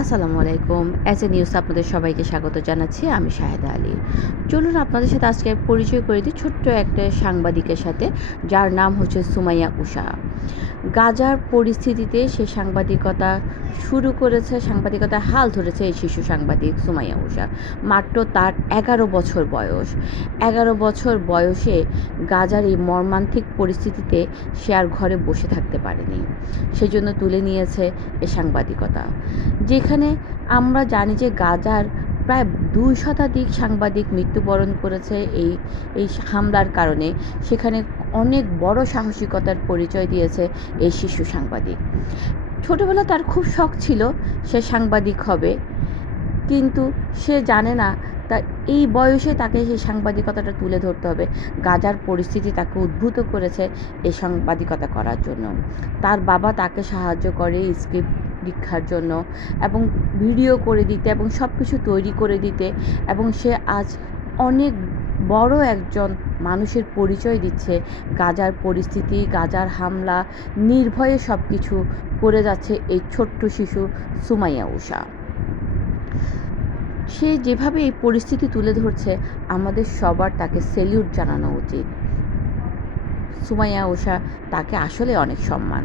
আসসালামু আলাইকুম। S A news আপনাদের সবাইকে স্বাগত জানাচ্ছি। আমি শাহেদা আলী। চলুন আপনাদের সাথে আজকে পরিচয় করে দিই ছোট্ট একটা সাংবাদিকের সাথে, যার নাম হচ্ছে সুমাইয়া উষা। গাজার পরিস্থিতিতে সে সাংবাদিকতা শুরু করেছে, সাংবাদিকতার হাল ধরেছে এই শিশু সাংবাদিক সুমাইয়া উষা মাত্র তার এগারো বছর বয়স। এগারো বছর বয়সে গাজার এই মর্মান্তিক পরিস্থিতিতে সে আর ঘরে বসে থাকতে পারেনি। সেজন্য তুলে নিয়েছে এ সাংবাদিকতা। যেখানে আমরা জানি যে গাজার প্রায় দুই শতাধিক সাংবাদিক মৃত্যুবরণ করেছে এই এই হামলার কারণে। সেখানে অনেক বড় সাহসিকতার পরিচয় দিয়েছে এই শিশু সাংবাদিক। ছোটোবেলা তার খুব শখ ছিল সে সাংবাদিক হবে। কিন্তু সে জানে না তা, এই বয়সে তাকে সেই সাংবাদিকতাটা তুলে ধরতে হবে। গাজার পরিস্থিতি তাকে উদ্ভূত করেছে এই সাংবাদিকতা করার জন্য। তার বাবা তাকে সাহায্য করে স্ক্রিপ্ট লিখার জন্য এবং ভিডিও করে দিতে এবং সব কিছু তৈরি করে দিতে এবং সে আজ অনেক বড় একজন মানুষের পরিচয় দিচ্ছে। গাজার পরিস্থিতি, গাজার হামলা, নির্ভয়ে সব কিছু করে যাচ্ছে এই ছোট্ট শিশু সুমাইয়া উষা সে যেভাবে এই পরিস্থিতি তুলে ধরছে, আমাদের সবার তাকে সেলিউট জানানো উচিত। সুমাইয়া উষা তাকে আসলে অনেক সম্মান।